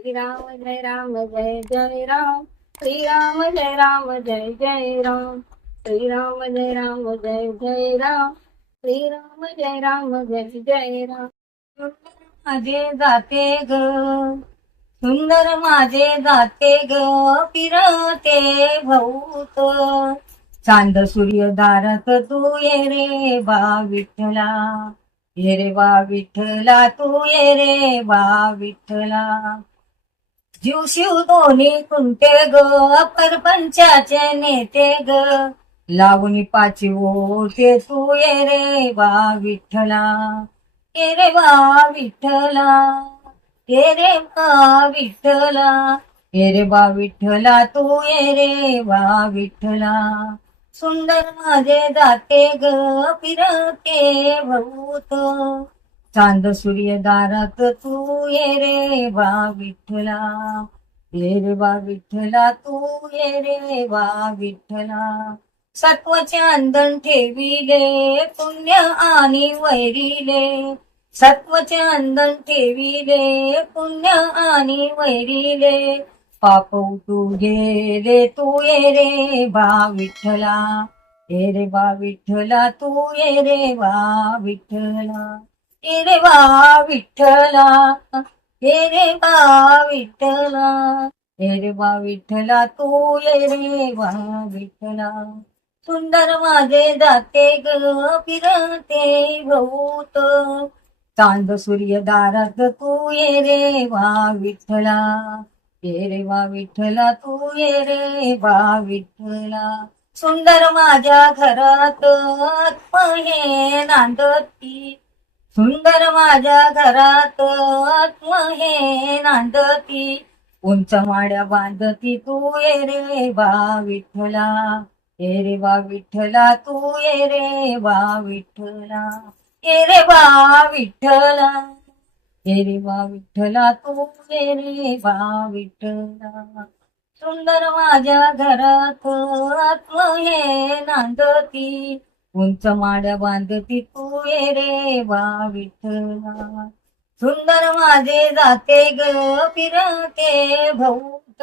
श्रीराम जय राम जय जय राम. श्रीराम जय राम जय जय राम. श्रीराम जय राम जय जय राम. श्रीराम जय राम जय जय राम. माझे जाते ग. सुंदर माझे जाते ग. फिरते भूत. चांद सूर्य दारात तू ये रे बा विठ्ठला. ये रे बा विठ्ठला तू ये रे बा विठ्ठला. जीव शिव दोन्ही कुंटे ग परपंचाचे नेते ग. लावणी पाची ते तू ये रे बा विठ्ठला ये रे बा विठ्ठला ये रे बा विठ्ठला ये रे बा विठ्ठला तू ये रे बा विठ्ठला. सुंदर माझे जाते ग फिरते भूत चांद सूर्य दारात तू ये रे बा विठ्ठला. ये रे बा विठ्ठला तू ये रे बा विठ्ठला. सत्व अंधन ठेविले पुण्य आणि वैरिले. सत्व अंधन ठेविले पुण्य आणि वैरिले. पाप तू गेले तू ये रे बा विठ्ठला. ये रे बा विठ्ठला तू ये रे बा विठ्ठला. हे रे विठ्ठला हे रे बा विठ्ठला हे रे बा विठ्ठला तू ये रे विठ्ठला. सुंदर माझे जाते ग फिरते भूत चांद सूर्य दारात तू ये रे विठ्ठला ये रे बा विठ्ठला तू ये रे विठ्ठला. सुंदर माझ्या घरात हे नांदती. सुंदर माझ्या घरात हे नांदती. उंच माड्या बांधती तू ये रे बा विठ्ठला. ये रे बा विठ्ठला तू ये रे बा विठ्ठला. ये रे बा विठ्ठला. ये रे बा विठ्ठला तू ये रे बा विठ्ठला. सुंदर माझ्या घरात आत्म हे नांदती. उंच माड्या बांधती तू ये रे वा विठ्ठला. सुंदर माझे जाते ग फिरते भौत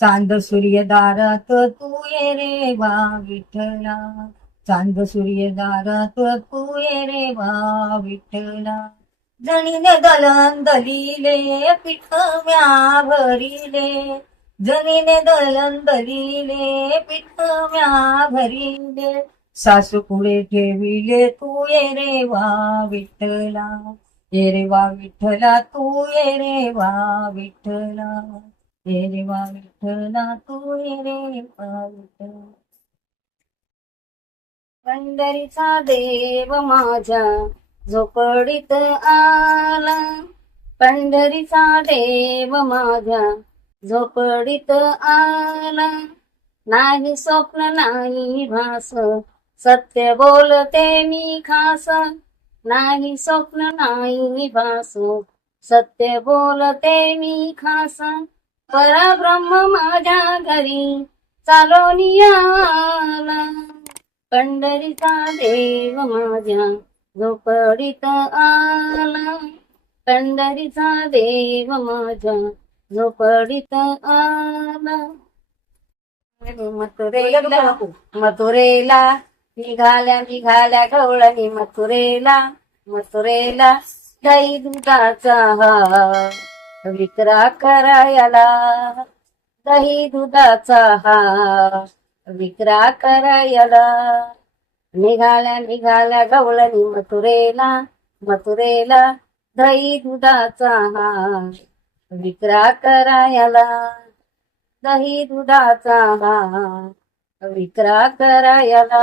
चांद सूर्य दारात तू ये रे बा विठ्ठला. चांद सूर्य दारात तू ये रे बा विठ्ठला. जणीने दलन दलिले पिठ म्या भरिले जणीने दलन दलिले पिठ म्या भरिले सासू पुढे ठेविले तू ये रे वा विठ्ठला. ये रे वा विठ्ठला तू ये रे वा विठ्ठला. ये रे वा विठ्ठला तू ये रे वा विठ्ठला. पंढरीचा देव माझ्या झोपडीत आला. पंढरीचा देव माझ्या झोपडीत आला. नाही स्वप्न नाही भास सत्य बोलते मी खास. नाही स्वप्न नाही भास सत्य बोलते मी खास. परब्रह्म माझ्या घरी चालोनी आला पंढरीचा देव माझ्या झोपडीत आला. पंढरीचा देव माझ्या झोपडीत आला. मथुरेला मथुरेला. निघाल्या निघाल्या गवळणी मथुरेला मथुरेला दही दुधाचा हा विक्रा करायला दही दुधाचा हा विक्रा करायला निघाल्या निघाल्या गवळणी मथुरेला मथुरेला दही दुधाचा हा विक्रा करायला दही दुधाचा हा विक्रा करायला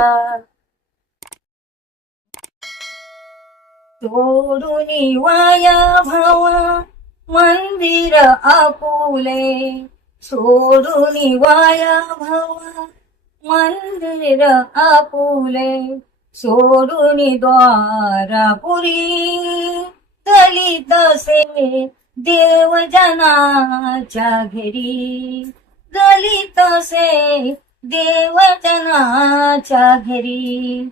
सोडून वाया भावा मंदिर आपुले. सोडून वाया भावा मंदिर आपुले. सोडून द्वारापुरी दलित से देव घरी. दलित से देव घरी.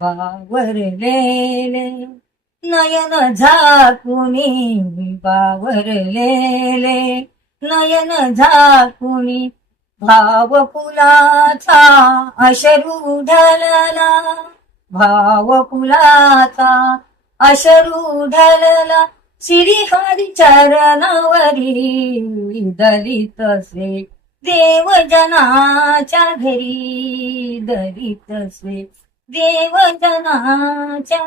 बावरलेले नयन झाकुणी बावरलेले नयन झाकुणी भाव फुलाचा अशरू ढलला. भाव फुलाचा अशरू ढलला. श्रीहरी चरणावरी दलितसे देवजनाच्या घरी दलितसे देवजनाच्या